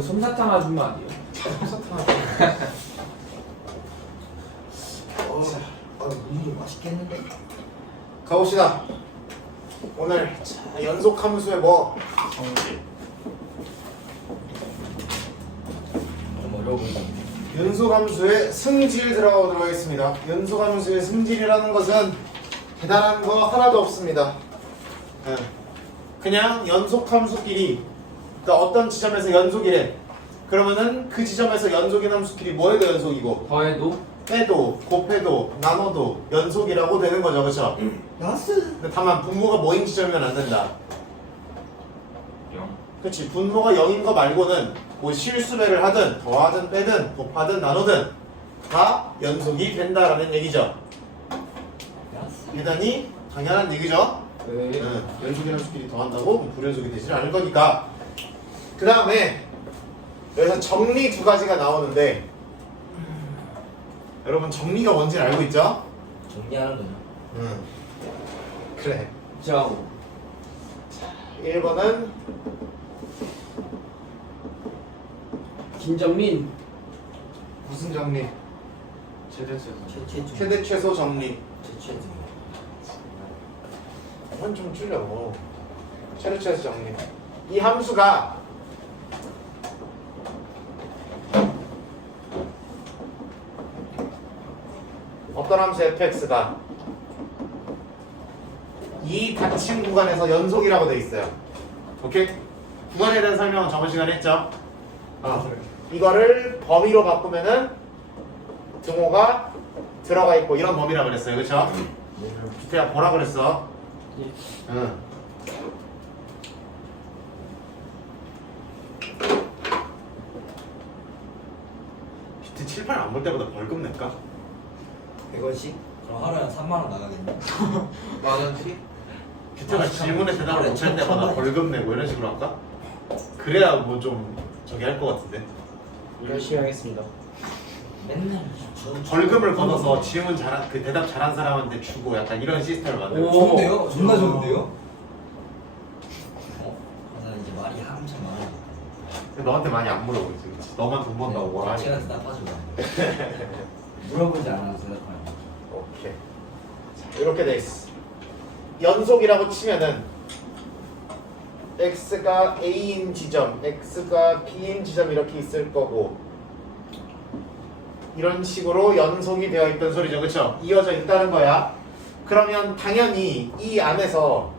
솜사탕 아줌마 아니에요? 솜사탕 물도 맛있겠는데? 가봅시다. 오늘 연속 함수의 뭐? 성질. 좀 어려워 보인다. 연속 함수의 승질 들어가도록 하겠습니다. 연속 함수의 승질이라는 것은 대단한 거 하나도 없습니다. 그냥 연속 함수끼리, 그러니까 어떤 지점에서 연속이래. 그러면은 그 지점에서 연속인 함수끼리 뭐해도 연속이고, 더해도? 빼도, 곱해도, 나눠도 연속이라고 되는 거죠, 그렇죠? 나스. 근데 다만 분모가 뭐인 지점이면 안 된다. 0. 그렇지. 분모가 0인 거 말고는 뭐 실수배를 하든 더하든 빼든 곱하든 나누든 다 연속이 된다라는 얘기죠. 나스. 대단히 당연한 얘기죠. 네. 연속인 함수끼리 더한다고 불연속이 되지 않을 거니까. 그 다음에 여기서 정리 두 가지가 나오는데, 여러분 정리가 뭔지 알고 있죠? 정리하는 거죠. 그래. 짜오. 1번은 김정민. 무슨 정리? 최초. 최대 최소 정리. 최초. 이건 좀 줄여. 최대 최소 정리. 이 함수가 어떤 함수 fx가 이 닫힌 구간에서 연속이라고 돼 있어요. 오케이? 구간에 대한 설명은 저번 시간에 했죠? 이거를 범위로 바꾸면은 등호가 들어가 있고 이런 범위라 그랬어요. 그쵸? 비트야 뭐라 그랬어? 예. 응. 비트 7, 8 안 볼 때보다 벌금 낼까? 100원씩? 그럼 하루에 3만 원 나가겠네. 만원씩? 비트가 질문에 대답을 못할 때마다 벌금 내고 이런 식으로 할까? 그래야 뭐 좀 저기 할 것 같은데. 열심히 하겠습니다. 맨날 벌금을 걷어서 질문 잘한 그 대답 잘한 사람한테 주고 약간 이런 시스템을 만들고. 오. 좋은데요? 존나 좋은데요? 나 이제 말이 한참 많아. 너한테 많이 안 물어보지. 그치? 너만 돈 번다고 뭐라 하지? 제가 나빠지고. 물어보지 않아도 대답하는 거. 오케이. 자, 이렇게 돼 있어. 연속이라고 치면은 x가 a인 지점, x가 b인 지점 이렇게 있을 거고, 이런 식으로 연속이 되어 있던 소리죠, 그렇죠? 이어져 있다는 거야. 그러면 당연히 이 안에서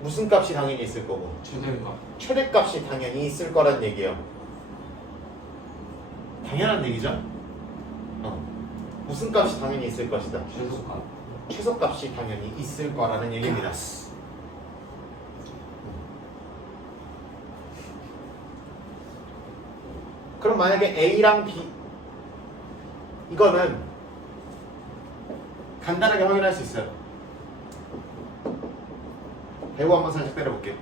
무슨 값이 당연히 있을 거고, 최대가. 최대값이 당연히 있을 거란 얘기예요. 당연한 얘기죠? 무슨 값이 당연히 있을 것이다. 최소값. 최소값이 당연히 있을 거라는 얘기입니다. 그럼 만약에 A랑 B, 이거는 간단하게 확인할 수 있어요. 배우 한번 살짝 때려볼게요.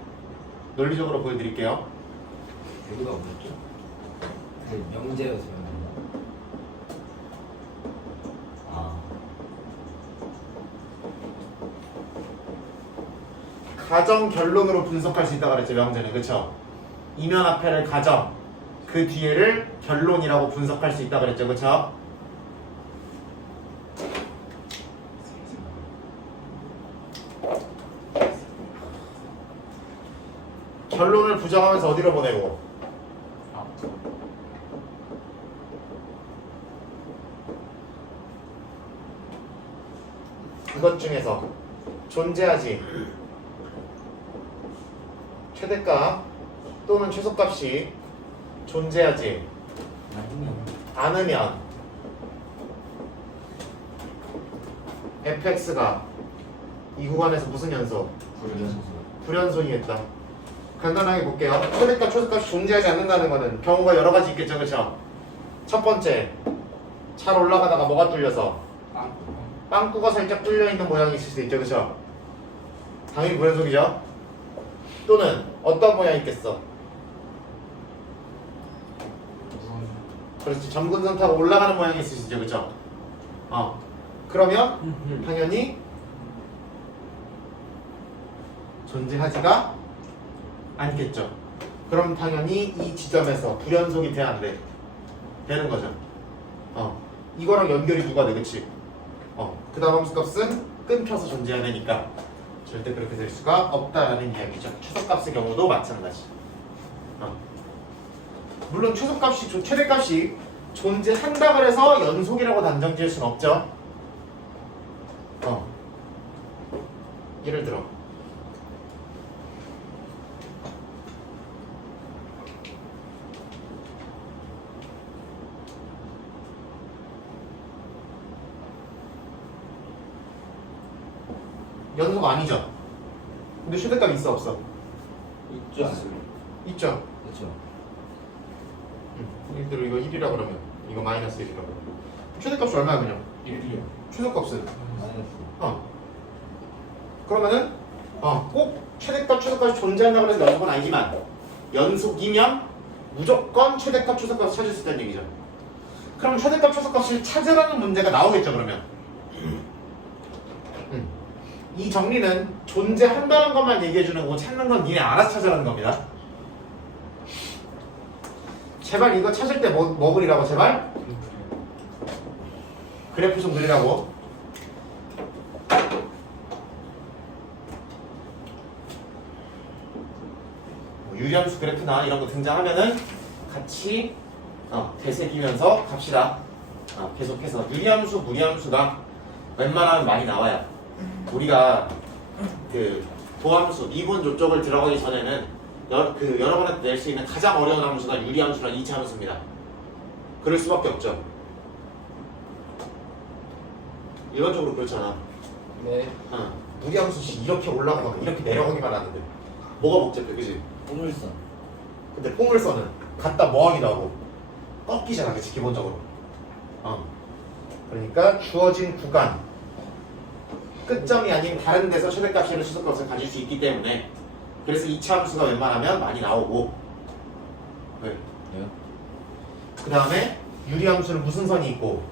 논리적으로 보여드릴게요. 배우가 뭐였죠? 그 명제였어요. 아. 가정 결론으로 분석할 수 있다고 그랬죠, 명제는. 그쵸? 이면 앞에를 가정, 그 뒤에를 결론이라고 분석할 수 있다고 그랬죠, 그쵸? 결론을 부정하면서 어디로 보내고? 이것 중에서 존재하지 최대값 또는 최소값이 존재하지 않으면 fx가 이 구간에서 무슨 연속? 불연속이겠다. 간단하게 볼게요. 최대값, 최소값이 존재하지 않는다는 거는 경우가 여러 가지 있겠죠, 그렇죠? 첫 번째, 잘 올라가다가 뭐가 뚫려서 빵꾸가 살짝 뚫려 있는 모양이 있을 수 있죠, 그렇죠? 당연히 불연속이죠. 또는 어떤 모양이 있겠어? 그렇지, 점근선 타고 올라가는 모양이 있을 수 있죠, 그렇죠? 그러면 당연히 존재하지가 않겠죠. 그럼 당연히 이 지점에서 불연속이 돼야 안 돼? 되는 거죠. 이거랑 연결이 누가 돼, 그치? 그 다음 함수값은 끊겨서 존재해야 되니까 절대 그렇게 될 수가 없다라는 이야기죠. 최소값의 경우도 마찬가지. 물론 최소값이, 최대값이 존재한다 그래서 연속이라고 단정 지을 수는 없죠. 예를 들어 연속 아니죠? 근데 최대값 있어 없어? 있죠. 있죠. 그렇죠. 예를 들어 이거 1이라 그러면 이거 마이너스 1이라 그러면 최대값이 얼마야 그냥? 1이요. 최소값은? 마이너스. 그러면은 꼭 최소값이 존재한다고 해서 연속은 아니지만 연속이면 무조건 최대값, 최소값을 찾을 수 있다는 얘기죠. 그럼 최대값, 최소값을 찾으라는 문제가 나오겠죠 그러면. 이 정리는 존재한다는 것만 얘기해주는 거고 찾는 건 니네 알아서 찾으라는 겁니다. 제발 이거 찾을 때 뭐 그리라고 제발? 그래프 좀 그리라고. 유리함수 그래프나 이런 거 등장하면은 같이 되새기면서 갑시다. 계속해서 유리함수, 무리함수가 웬만하면 많이 나와요. 우리가 그 도함수, 미분 요쪽을 들어가기 전에는 여러분한테 낼 수 있는 가장 어려운 함수가 유리함수랑 이차함수입니다. 그럴 수밖에 없죠. 일반적으로 그렇잖아. 네. 무리함수씩 이렇게 올라가거나 이렇게 내려가기만 하는데 뭐가 복잡해, 그지? 포물선. 근데 포물선은 갖다 뭐하기도 하고 꺾이잖아, 그치? 기본적으로. 그러니까 주어진 구간 끝점이 아닌 다른 데서 최대값이나 최소값을 가질 수 있기 때문에 그래서 이차 함수가 웬만하면 많이 나오고 예? 그 다음에 유리함수는 무슨 선이 있고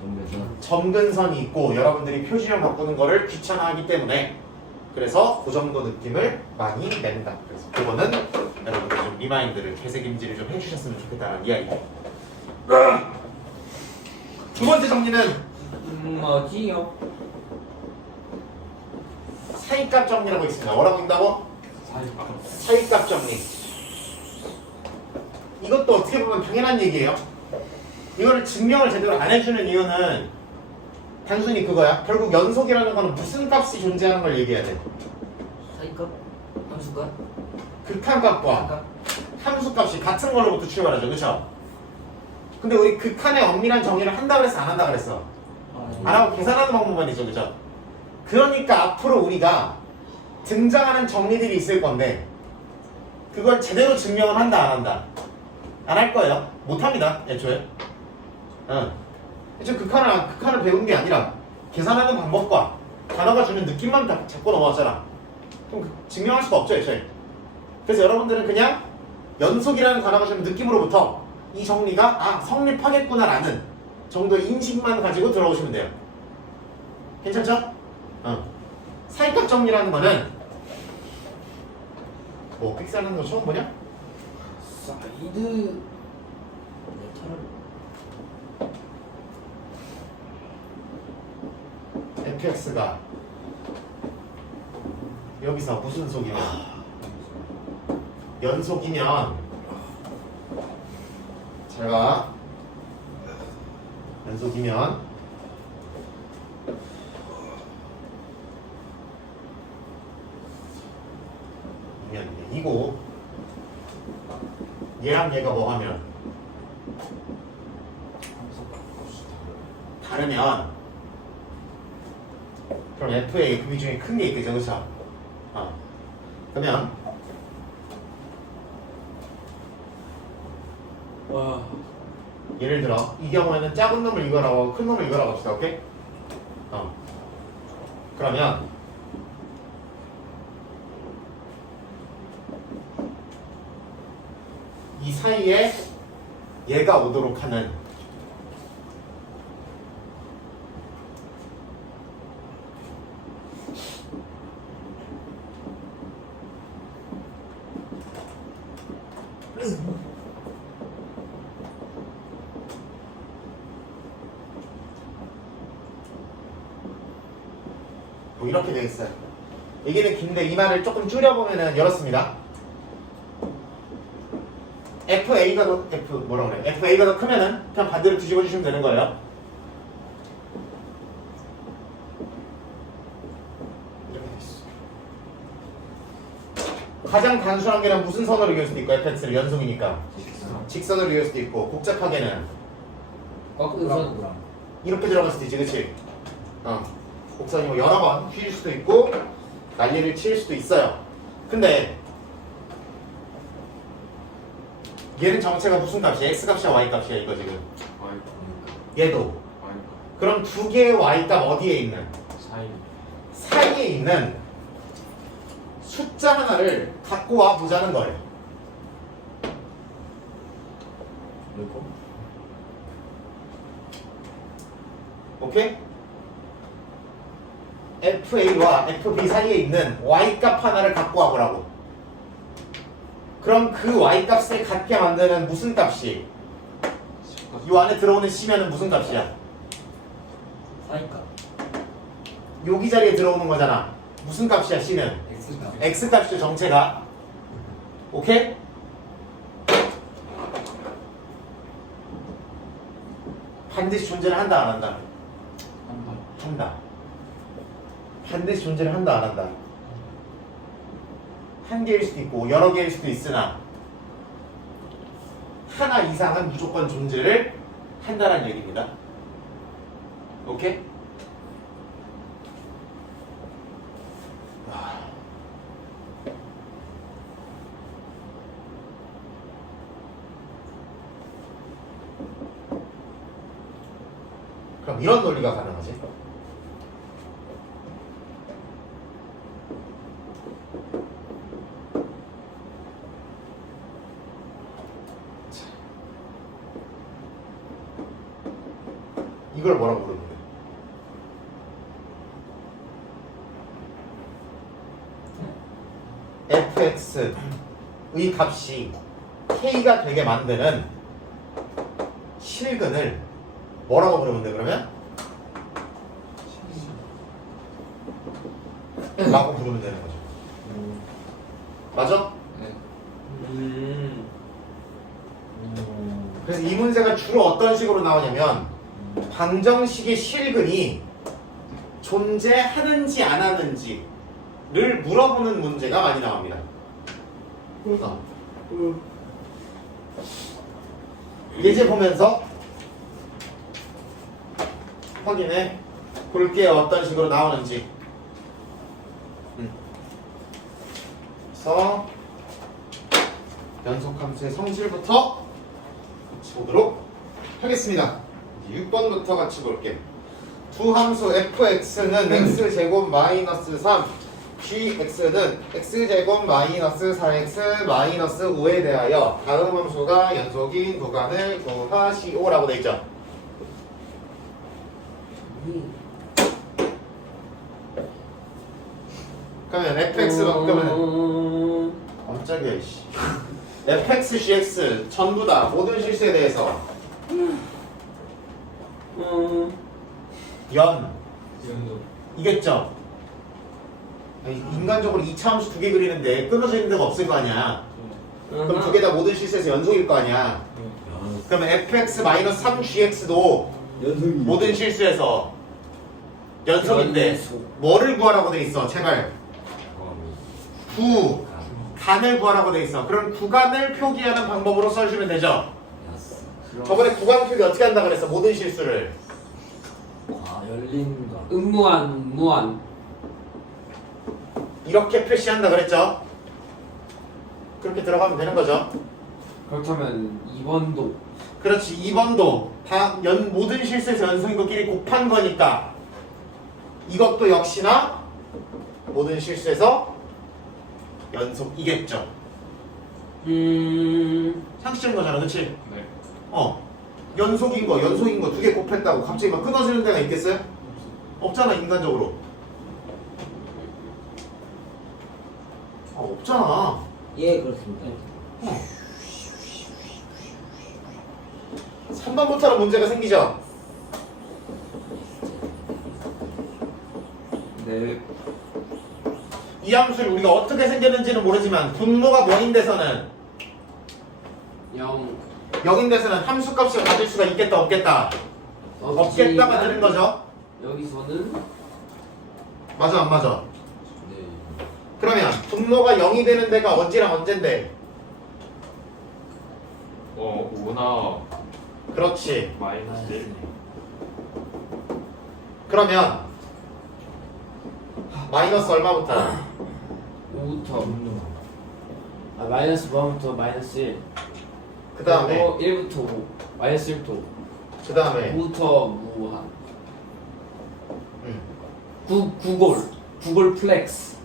점근선. 점근선이 있고 여러분들이 표시형 바꾸는 거를 귀찮아하기 때문에 그래서 그 정도 느낌을 많이 낸다. 그래서 그거는 여러분들 좀 리마인드를 되새김질을 좀 해주셨으면 좋겠다는 이야기. 두 번째 정리는 뭐지요? 사이값 정리라고 있습니다. 뭐라고 한다고? 사이값 정리. 이것도 어떻게 보면 당연한 얘기예요. 이거를 증명을 제대로 안 해주는 이유는 단순히 그거야. 결국 연속이라는 거는 무슨 값이 존재하는 걸 얘기해야 돼. 사이값? 함수값? 극한값과 함수값이 같은 걸로부터 출발하죠. 그쵸? 근데 우리 극한의 엄밀한 정의를 한다 그랬어? 안 한다 그랬어? 안 하고 계산하는 방법만 있죠. 그죠? 그러니까 앞으로 우리가 등장하는 정리들이 있을 건데 그걸 제대로 증명을 한다 안 한다? 안 할 거예요. 못 합니다. 애초에. 애초에 극한을 배운 게 아니라 계산하는 방법과 단어가 주는 느낌만 잡고 넘어왔잖아. 그럼 증명할 수가 없죠. 애초에. 그래서 여러분들은 그냥 연속이라는 단어가 주는 느낌으로부터 이 정리가 성립하겠구나라는 정도의 인식만 가지고 들어오시면 돼요. 괜찮죠? 사이값 정리라는 거는 뭐 픽스하는 거 처음 보냐? 사이드. fx가 여기서 무슨 속이면 연속이면 제가 연속이면 이고 얘랑 얘가 뭐 하면 다르면 그럼 f의 그 중에 큰 게 있겠죠, 그렇죠? 그러면 와. 예를 들어 이 경우에는 작은 놈을 이거라고 하고 큰 놈을 이거라고 합시다. 오케이? 그러면 이 사이에 얘가 오도록 하는 뭐 이렇게 되겠어요. 얘기는 긴데 이 말을 조금 줄여보면은 이렇습니다. FA가 더 뭐라 그래? FA가 더 크면은 그냥 반대로 뒤집어 주시면 되는 거예요. 이렇게 돼 있어. 가장 단순한 게는 무슨 선으로 이을 수도 있고 fx를 연속이니까 직선으로 이을 수도 있고 복잡하게는 거꾸로 이렇게 들어갈 수도 있지, 그치? 곡선이 뭐 여러 번 휘일 수도 있고 난리를 칠 수도 있어요. 근데 얘는 정체가 무슨 값이야? x값이야 y값이야 이거 지금? 얘도. 그럼 두 개의 y값 어디에 있는? 사이에 있는 숫자 하나를 갖고 와 보자는 거예요. 오케이? FA와 FB 사이에 있는 Y값 하나를 갖고 와보라고. 그럼 그 Y값을 갖게 만드는 무슨 값이? 이 안에 들어오는 C면은 무슨 값이야? 사니까 여기 자리에 들어오는 거잖아. 무슨 값이야 C는? X가 X값이죠 정체가. 오케이? 반드시 존재를 한다 안 한다? 한다. 반드시 존재를 한다 안 한다? 한 개일 수도 있고 여러 개일 수도 있으나 하나 이상은 무조건 존재를 한다는 얘기입니다. 오케이? 그럼 이런 논리가 가능하지? 이걸 뭐라고 부르는데? fx의 값이 k가 되게 만드는 실근을 뭐라고 부르면 돼 그러면? 라고 부르면 되는 거죠. 맞아? 그래서 이 문제가 주로 어떤 식으로 나오냐면 방정식의 실근이 존재하는지 안 하는지를 물어보는 문제가 많이 나옵니다. 예제 보면서 확인해 볼게요. 어떤 식으로 나오는지. 그래서 연속함수의 성질부터 같이 보도록 하겠습니다. 6번부터 같이 볼게. 두 함수 fx는 x제곱 마이너스 3 gx는 x제곱 마이너스 4x 마이너스 5에 대하여 다음 함수가 연속인 구간을 구하시오라고 되어 있죠. 그러면 fx 바꾸면 깜짝이야 이씨. fx, gx 전부 다 모든 실수에 대해서 연 이겠죠? 인간적으로 2차 함수 두 개 그리는데 끊어져 있는 데가 없을 거 아니야. 그럼 두 개 다 모든 실수에서 연속일 거 아니야. 그러면 fx-3gx도 모든 실수에서 연속인데 뭐를 구하라고 돼 있어? 제발 구간을 구하라고 돼 있어. 그럼 구간을 표기하는 방법으로 써주면 되죠. 저번에 구간 표기 어떻게 한다 그랬어? 모든 실수를 열린 거 무한 이렇게 표시한다 그랬죠? 그렇게 들어가면 되는 거죠. 그렇다면 2번도 그렇지. 2번도 다 모든 실수에서 연속인 것끼리 곱한 거니까 이것도 역시나 모든 실수에서 연속이겠죠. 상식적인 거잖아, 그치? 네. 연속인 거 두 개 곱했다고 갑자기 막 끊어지는 데가 있겠어요? 없잖아, 인간적으로. 없잖아. 예 그렇습니다. 3번부터는 문제가 생기죠. 네. 이 함수를 우리가 어떻게 생겼는지는 모르지만 분모가 뭐인 데서는 0 0인 데서는 함수 값을 가질 수가 있겠다 없겠다. 없겠다가 되는 거죠. 여기서는 맞아 안 맞아? 네. 그러면 분모가 0이 되는 데가 언제랑 언젠데? 5나 그렇지. 마이너스 1. 그러면 마이너스 얼마부터? 5부터 마이너스 9부터 마이너스 1. 그 다음에 1부터 5. 마이너스 1부터 5. 그 다음에 5부터 무한. 9골 플렉스.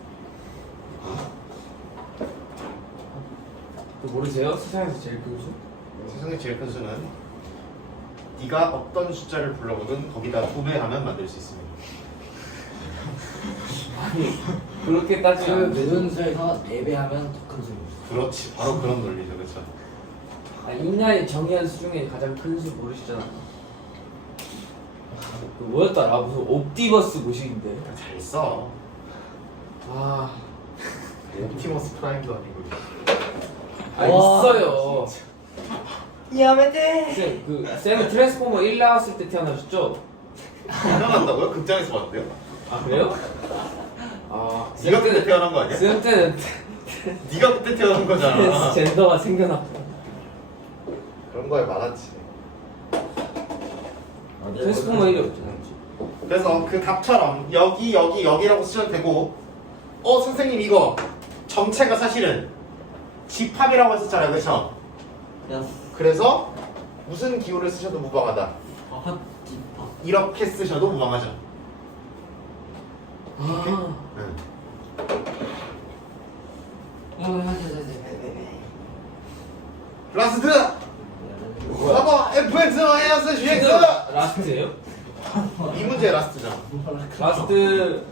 그 모르세요? 세상에서 제일 큰 수? 세상에 제일 큰 수는 네가 어떤 숫자를 불러보든 거기다 2배하면 만들 수 있습니다. 아니 그렇게 그 따지면 안 되죠. 매분수에서 4배 하면 더 큰 수. 그렇지, 바로 그런 논리죠, 그렇죠? 인간이 정의한 수 중에 가장 큰 수 모르시잖아. 그 뭐였더라? 무슨 옵티버스 모식인데. 잘 써. 아, 옵티머스 프라임도 아니고. 아 와, 있어요. 야매대. 쌤은 트랜스포머 1 나왔을 때 태어나셨죠? 태어난다고요? 극장에서 봤는데요? 아 그래요? 아 네가 그때 태어난 거 아니야? 쌤 때는 네가 그때 태어난 거잖아. 젠더가 생겨났고. 그런 거에 많았지. 트랜스포머 1이 없잖아. 그래서 그 답처럼 여기라고 쓰셔도 되고, 선생님 이거 정체가 사실은 집합이라고 했었잖아요, 그렇죠? 그래서 무슨 기호를 쓰셔도 무방하다. 이렇게 쓰셔도 무방하죠. 아, 응. 라스트! 봐봐! FX 마이너스 GX! 라스트예요? 이 문제 라스트잖아. 라스트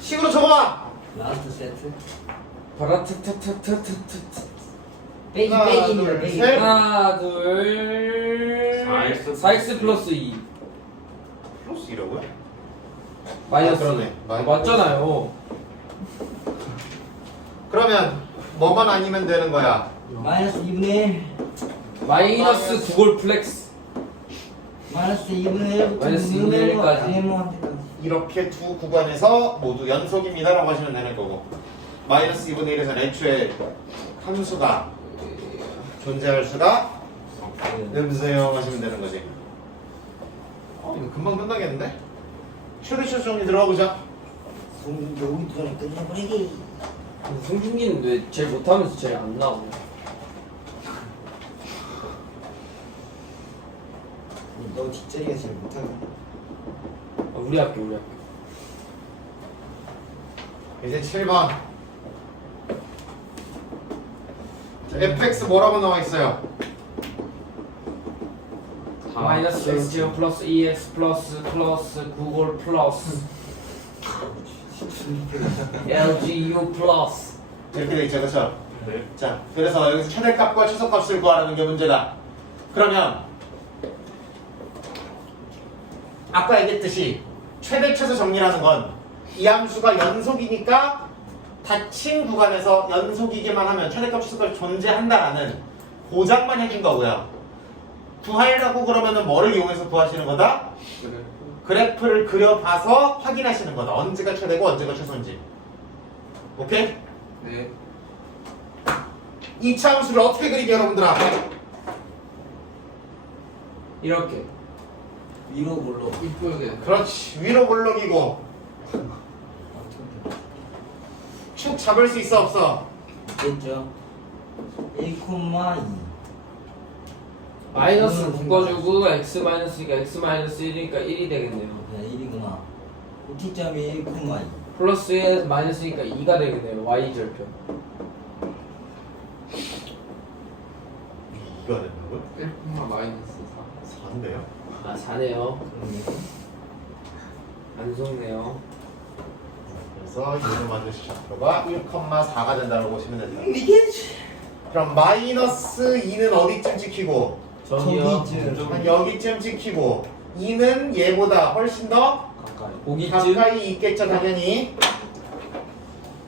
식으로 적어봐! 라스트 세트. 바라트트트트트트. 빼기 하나, 빼기입니다. 둘, 빼기. 셋. 하나 둘 4x 플러스 2 플러스 2라고요? 마이너스 아, 그러네. 2 맞잖아요. 그러면 뭐만 아니면 되는 거야? 마이너스 2분의 1. 마이너스 9골 플렉스. 마이너스 2분의 1부터 마이너스 2분의 1까지. 이렇게 두 구간에서 모두 연속입니다라고 하시면 되는 거고, 마이너스 2분의 1에서는 애초에 함수가 존재할 수가 없어요 하시면 되는 거지. 이거 금방 끝나겠는데? 슈리슈 정리 들어가 보자. 여기 전에 끝내버리기. 송중기는 왜 제일 못하면서 제일 안 나오냐? 너 뒷자리가 제일 못하네. 우리 학교. 이제 7번. fx 뭐라고 나와 있어요? 마이너스 x0 플러스 2x 플러스 9골 플러스 LGU 플러스. 이렇게 돼 있죠, 그렇죠? 네. 자, 그래서 여기서 최대값과 최소값을 구하라는 게 문제다. 그러면 아까 얘기했듯이 최대 최소 정리라는 건 이 함수가 연속이니까 닫힌 구간에서 연속이기만 하면 최대값 최소값이 존재한다라는 보장만 해준 거고요. 구하려고 그러면은 뭐를 이용해서 구하시는 거다? 그래프를 그려봐서 확인하시는 거다. 언제가 최대고 언제가 최소인지. 오케이? 네. 2차 함수를 어떻게 그리게 여러분들아? 이렇게 위로 볼로. 이쁘게. 그렇지. 위로 볼록이고 축 잡을 수 있어 없어? 있겠죠. 1,2. 마이너스 묶어주고 x 마이너스니까 x 마이너스 1이니까 1이 되겠네요. 그냥 1이구나. 고티점이 1,2. 플러스 1에서 마이너스니까 2가 되겠네요. y 절편. 이거 된다고요? 1 마이너스 4인데요? 4. 아 4네요. 안 속네요. 그래서 이를 만드실 좌표가 1,4가 된다고 보시면 됩니다. 이게지. 그럼 마이너스 2는 어디쯤 찍히고 저기요. 저기쯤. 한 여기쯤 찍히고 2는 얘보다 훨씬 더 가까이. 고기쯤. 가까이 있겠죠 당연히.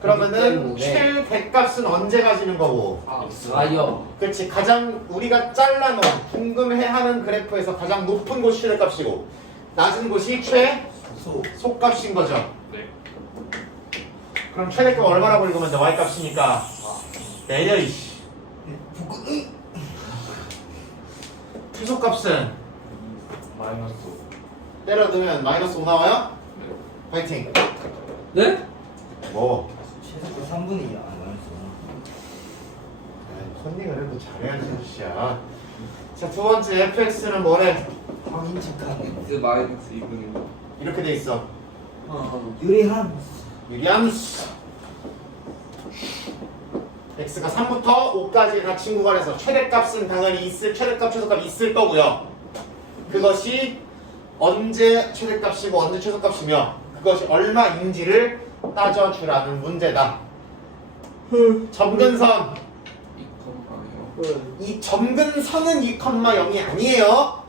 그러면은 때문에. 최대값은 언제 가지는 거고? 4요. 그렇지. 가장 우리가 잘라놓은 궁금해하는 그래프에서 가장 높은 곳이 최대값이고 낮은 곳이 최소값인 거죠. 네. 그럼 최대값 얼마라고 읽으면 돼? y값이니까 내려 이씨. 최소값은 마이너스 때려두면 마이너스 5 나와요? 네. 파이팅. 네? 뭐? 최소 3분의 2 안 나왔어. 컨닝을 해도 잘해야지 씨야. 자, 두 번째 fx는 뭐래? 확인 측한. X 마이너스 2분의 이렇게 돼 있어. 유리한. 유리함수. x가 3부터 5까지 다 친구간에서 최대값은 당연히 있을 최대값 최소값 있을 거고요. 그것이 언제 최대값이고 언제 최소값이며 그것이 얼마인지를 따져주라는 문제다. 점근선. 2,0. 이 점근선은 2,0이 아니에요.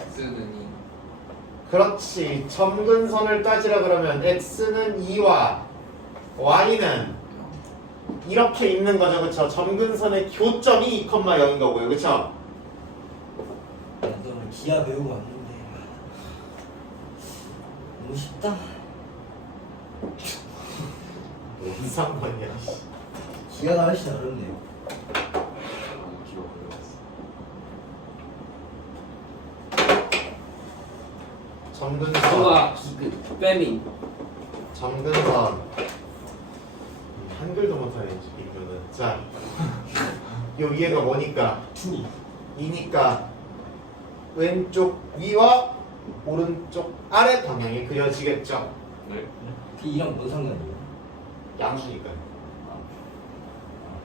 X는 2. 그렇지. 점근선을 따지라 그러면 x는 2와 y는 이렇게 있는 거죠. 그쵸? 점근선의 교점이 2,0인 거고요. 그쵸? 너는 기아 배우고 왔는데 너무 쉽다. 뭔 상관이야. 기아가 훨씬 어렵네요. 기억 걸렸어. 점근선. 수가 빼민. 점근선. 한글도 못하네 이거는. 자, 요 위에가 뭐니까? 2니까 왼쪽 위와 오른쪽 아래 방향이 그려지겠죠. 네. 그 이랑 뭔 상관이에요? 양수니까.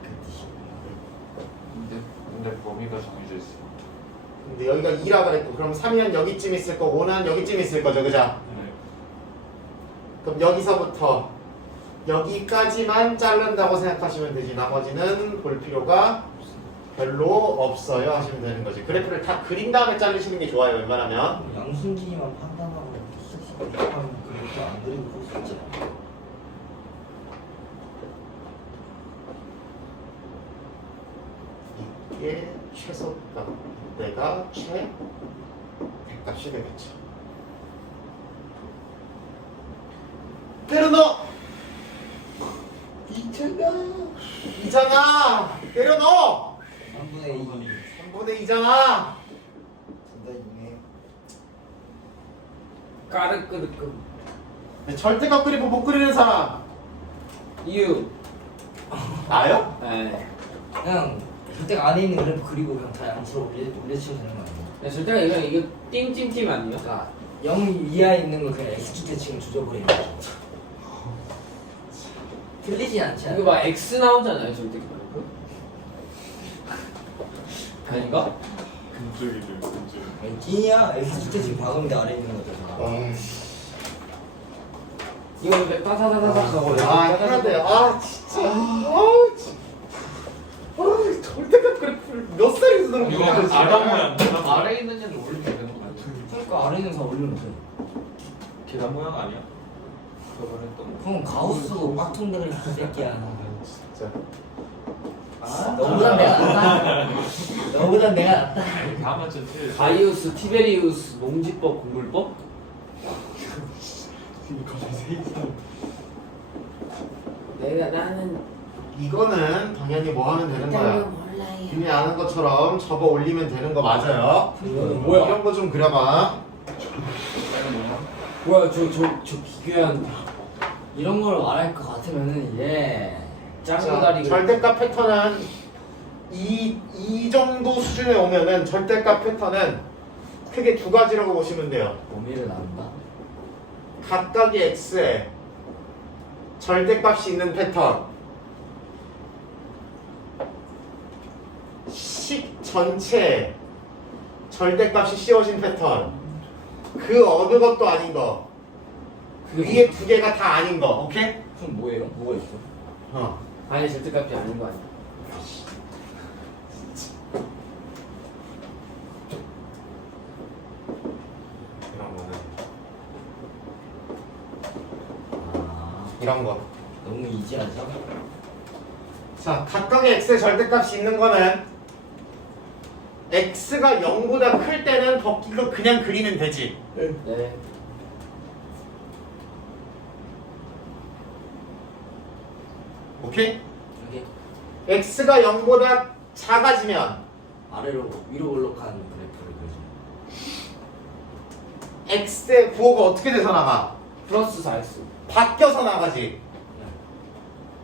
그 뜻이. 근데 범위가 정해져 있어. 근데 여기가 2라 그랬고 그럼 3은 여기쯤 있을 거고 5는 여기쯤 있을 거죠. 그죠? 네. 그럼 여기서부터 여기까지만 자른다고 생각하시면 되지 나머지는 볼 필요가 별로 없어요 하시면 되는 거지. 그래프를 다 그린 다음에 자르시는 게 좋아요. 웬만하면. 양순진이만 판단하고 하면 그렇게 안 그리고 볼 수 있잖아. 이게 최소값 내가 최대값이 되겠죠. 때려 넣어! 이잖아! 때려 넣어! 3분의 2. 3분의 2잖아! 둘다 있네. 까르끄르끄. 절대값 그리고 못 그리는 사람 이유. 나요? 네. 그냥 절대가 안에 있는 그래프 그리고 그냥 다 양수로 올려치면 되는 거 아니에요? 네, 절대가 이거 띵띵띵 아니에요? 그러니까 0 이하에 있는 거 그냥 x축에 지금 조져버리는 거죠. 틀리지 않지 이거 않아요? 막 X 나오잖아요, 절대. 아닌가? 근적이들 근적. 찐이야. x축에 지금 박음대 아래 있는 거죠. 이거 이렇게 따다다다닥 하고 아 해야 돼요. 아 진짜. 아 진짜. 아 절대값 그래프를 몇 살에서 들은 이거 거야? 아담 모양. 아래에 있는 애를 올리면 되는 거 아니야? 그러니까 아래 있는 거 올리면 돼. 계단 모양 아니야? 저번에 또. 그럼 가우스고 빡통대를 이 새끼야. 진짜. 너보다 내가 낫다. 너보다 내가 낫다. 다 맞춘 틀. 가이우스, 티베리우스, 농지법, 공불법? 나는 이거는 당연히 뭐 하면 되는 거야? 이미 아는 것처럼 접어 올리면 되는 거 맞아요. 뭐야? 이런 거 좀 그려봐. 뭐야 저 기괴한 이런 걸 말할 것 같으면은 이제 짱구다리. 절대값 패턴은 이 정도 수준에 오면은 절대값 패턴은 크게 두 가지라고 보시면 돼요. 범위를 나눈다. 각각의 x에 절대값이 있는 패턴, 식 전체에 절대값이 씌워진 패턴, 그 어느 것도 아닌 거, 그 위에 두 개가 다 아닌 거, 오케이? 그럼 뭐예요? 뭐가 있어? 어. 아니 절대값이 아닌 거 아니야? 이런 거. 너무 이지하죠? 자, 각각의 x의 절대값이 있는 거는 x가 0보다 클 때는 덮기로 그냥 그리면 되지. 네. 오케이? 이게 x가 0보다 작아지면 아래로 위로 올라가는 그래프를 그리죠. x의 부호가 어떻게 돼서 나가? 플러스 4x. 바뀌어서 나가지.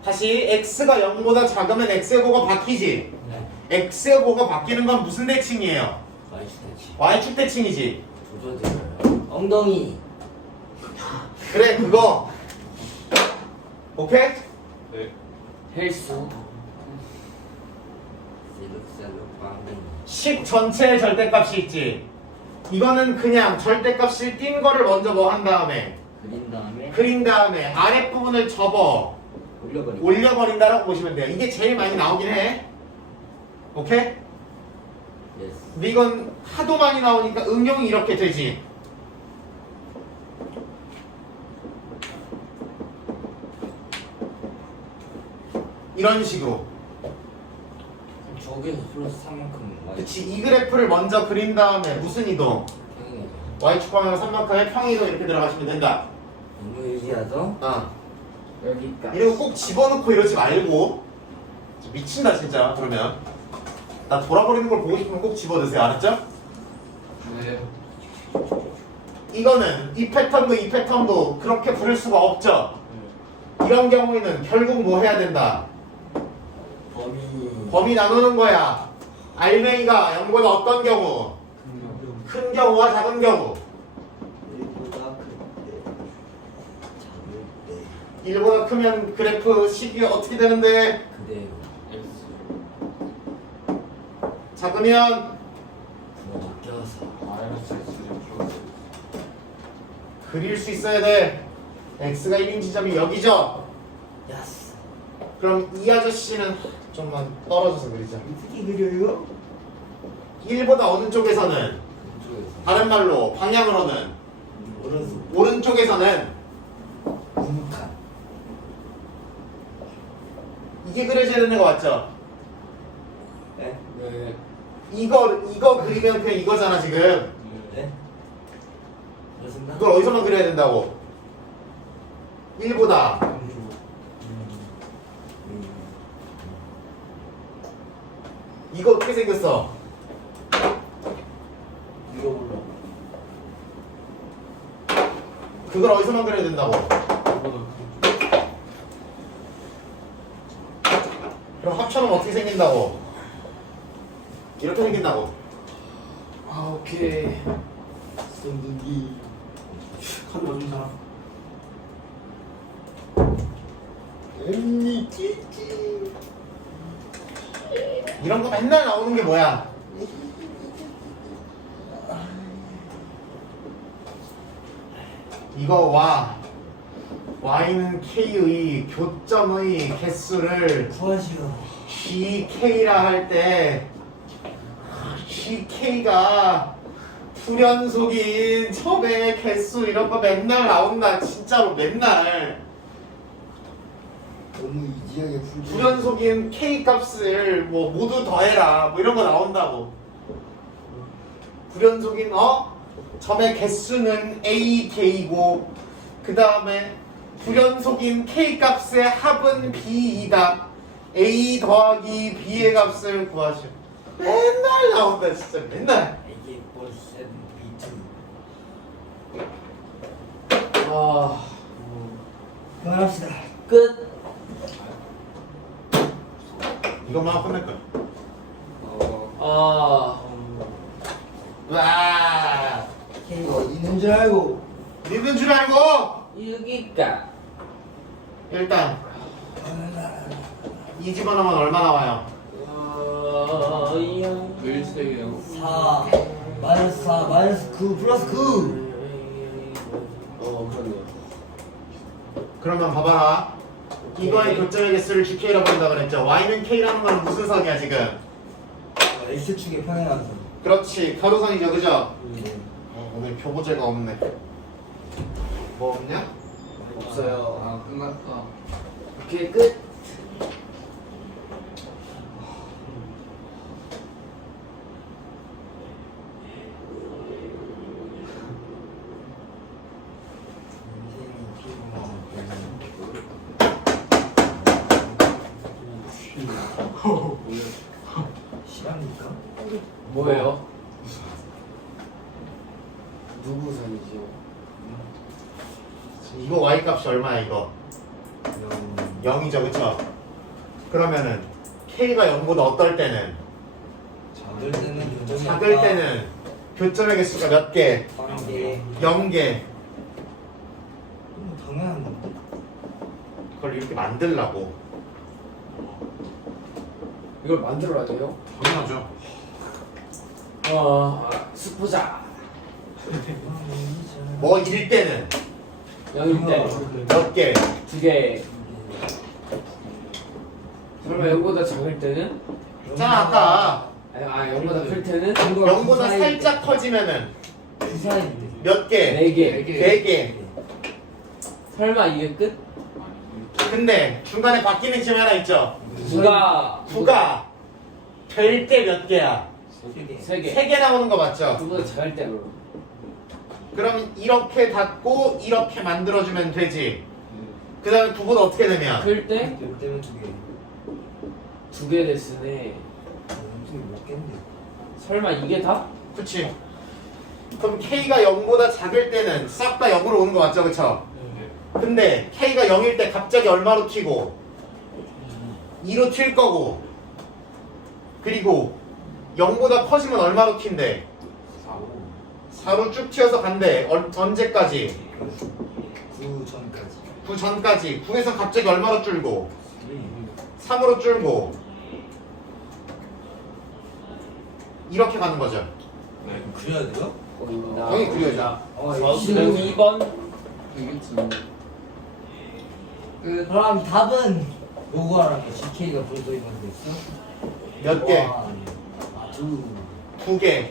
다시 x가 0보다 작으면 x의 부호가 바뀌지. 네. x의 부호가 바뀌는 건 무슨 대칭이에요? 마이스테치. y축 대칭이지. 조져드려요. 엉덩이. 그래, 그거. 오케이? 네. 헬스. 셀룩셀룩 빵댕이. 식 전체의 절대값이 있지. 이거는 그냥 절대값을 띈 거를 먼저 뭐 한 다음에 그린 다음에 아랫부분을 접어 올려버리고. 올려버린다라고 보시면 돼요. 이게 제일 많이 나오긴 해. 오케이? 예스. 근데 이건 하도 많이 나오니까 응용이 이렇게 되지. 이런 식으로. 저기서 플러스 3만큼 그치, 이 그래프를 먼저 그린 다음에 무슨 이동? 평행이죠. y축 방향 3만큼의 평이동 이렇게 들어가시면 된다. 너무 이지하죠? 여기까지. 이러고 꼭 집어넣고 이러지 말고. 미친다 진짜. 그러면 나 돌아버리는 걸 보고 싶으면 꼭 집어넣으세요. 알았죠? 네. 이거는 이 패턴도 이 패턴도 그렇게 부를 수가 없죠. 이런 경우에는 결국 뭐 해야 된다? 범위 나누는 거야. 알맹이가 0보다 어떤 경우? 큰 경우와 작은 경우. 1보다 크면 그래프 식이 어떻게 되는데? 그대로 X. 작으면 부모 바뀌어서 마이너스 X 플러스. 그릴 수 있어야 돼. x가 1인 지점이 여기죠? 야스. 그럼 이 아저씨는 좀만 떨어져서 그리자. 어떻게 그려요? 1보다 어느 쪽에서는? 왼쪽에서 다른 말로 방향으로는? 오른쪽 오른쪽에서는? 분칸. 이게 그려져야 되는 거 맞죠? 네? 네. 이거 그리면 그냥 이거잖아 지금. 네? 그렇습니다. 그걸 어디서만 그려야 된다고? 1보다 이거 어떻게 생겼어? 위로 올라. 그걸 어디서만 그려야 된다고? 그럼 합쳐놓으면 어떻게 생긴다고? 이렇게 생긴다고. 아, 오케이. 쌍둥이. 카드 맞은 사람. 언니 찌찌. 이런 거 맨날 나오는 게 뭐야? 이거 y는 k의 교점의 개수를 구하시오. gk라 할 때 gk가 불연속인 첩의 개수 이런 거 맨날 나온다. 진짜로 맨날 너무 이지하게 풀지. 불연속인 k 값을 뭐 모두 더해라 뭐 이런 거 나온다고. 불연속인 점의 개수는 ak이고 그 다음에 불연속인 k 값의 합은 b이다. a 더하기 b의 값을 구하시오. 맨날 나온다 진짜 맨날. 이게 볼셋 비트. 아, 그만합시다. 끝. 이것만 하고 끝낼 거야. 아, 와, K가 있는 줄 알고. 믿는 줄 알고 여기까지. 일단 이 집어넣으면 얼마 나와요? 늘 세요. 4 마이너스 4 마이너스 9 플러스 9. 그러네요. 그러면 봐봐라. 이거의 교점의 개수를 gk라고 본다 그랬죠. y는 k라는 건 무슨 선이야 지금? X축에 평행한 선. 그렇지, 가로선이죠, 그죠? 오늘 교보제가 없네. 뭐 없냐? 없어요. 아, 끝났다. 오케이 끝. 실합니까? 뭐예요? 누구 산이죠? 이거 y 값이 얼마야 이거? 0이죠, 그쵸? 그러면은 k가 0보다 어떨 때는? 작을 때는 교점이 작을 때는 교점의 개수가 몇 개? 0개 0개. 당연한 건데. 그걸 이렇게 만들라고. 이걸 만들어야 돼요? 당연하죠. 스포자. 뭐 일 때는 영일 때 몇 개? 2개. 설마 0보다 작을 때는? 자, 아까 아니 0보다 클 때는? 0보다 살짝 커지면은 부사인데. 몇 개? 4개. 4개. 설마 이게 끝? 근데 중간에 바뀌는 점 하나 있죠? 부가 될 때 몇 개야? 3개. 3개 나오는 거 맞죠? 부보다 작을 때 그럼. 그럼 이렇게 닫고 이렇게 만들어주면 되지. 그 다음에 9보다 어떻게 되면? 클 때? 될 때는 2개. 2개 됐으네. 엄청 못 깼네. 설마 이게 다? 그치. 그럼 K가 0보다 작을 때는 싹 다 0으로 오는 거 맞죠? 그쵸? 근데 K가 0일 때 갑자기 얼마로 튀고 2로 튈 거고 그리고 0보다 커지면 얼마로 튄대? 4로 쭉 튀어서 간대. 언제까지? 9 전까지. 9 전까지. 9에서 갑자기 얼마로 줄고 3으로 줄고 이렇게 가는 거죠. 네. 그려야 돼요? 형이 그려야죠. 12번. 되겠지. 그럼 답은 요거 하라고. GK가 불도입 안 됐어? 몇 개? 두. 2개.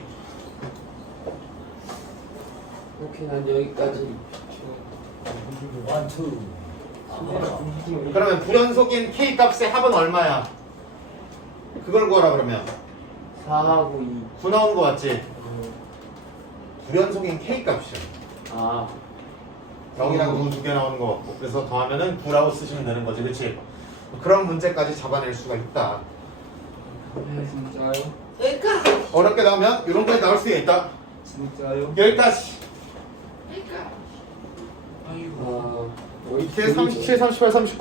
오케이 난 여기까지. 원, 투. 그러면 불연속인 K 값의 합은 얼마야? 그걸 구하라 그러면 4하고 2. 9 나온 거 맞지? 불연속인 K 값이야. 아 0이랑 9 두 개 나오는 거 같고 그래서 더하면은 9라고 쓰시면 되는 거지, 그치? 그런 문제까지 잡아낼 수가 있다. 진짜요? 어렵게 나오면 이런 거에 나올 수가 있다. 진짜요? 여기까지. 아이고. 어, 이렇게 37, 38, 39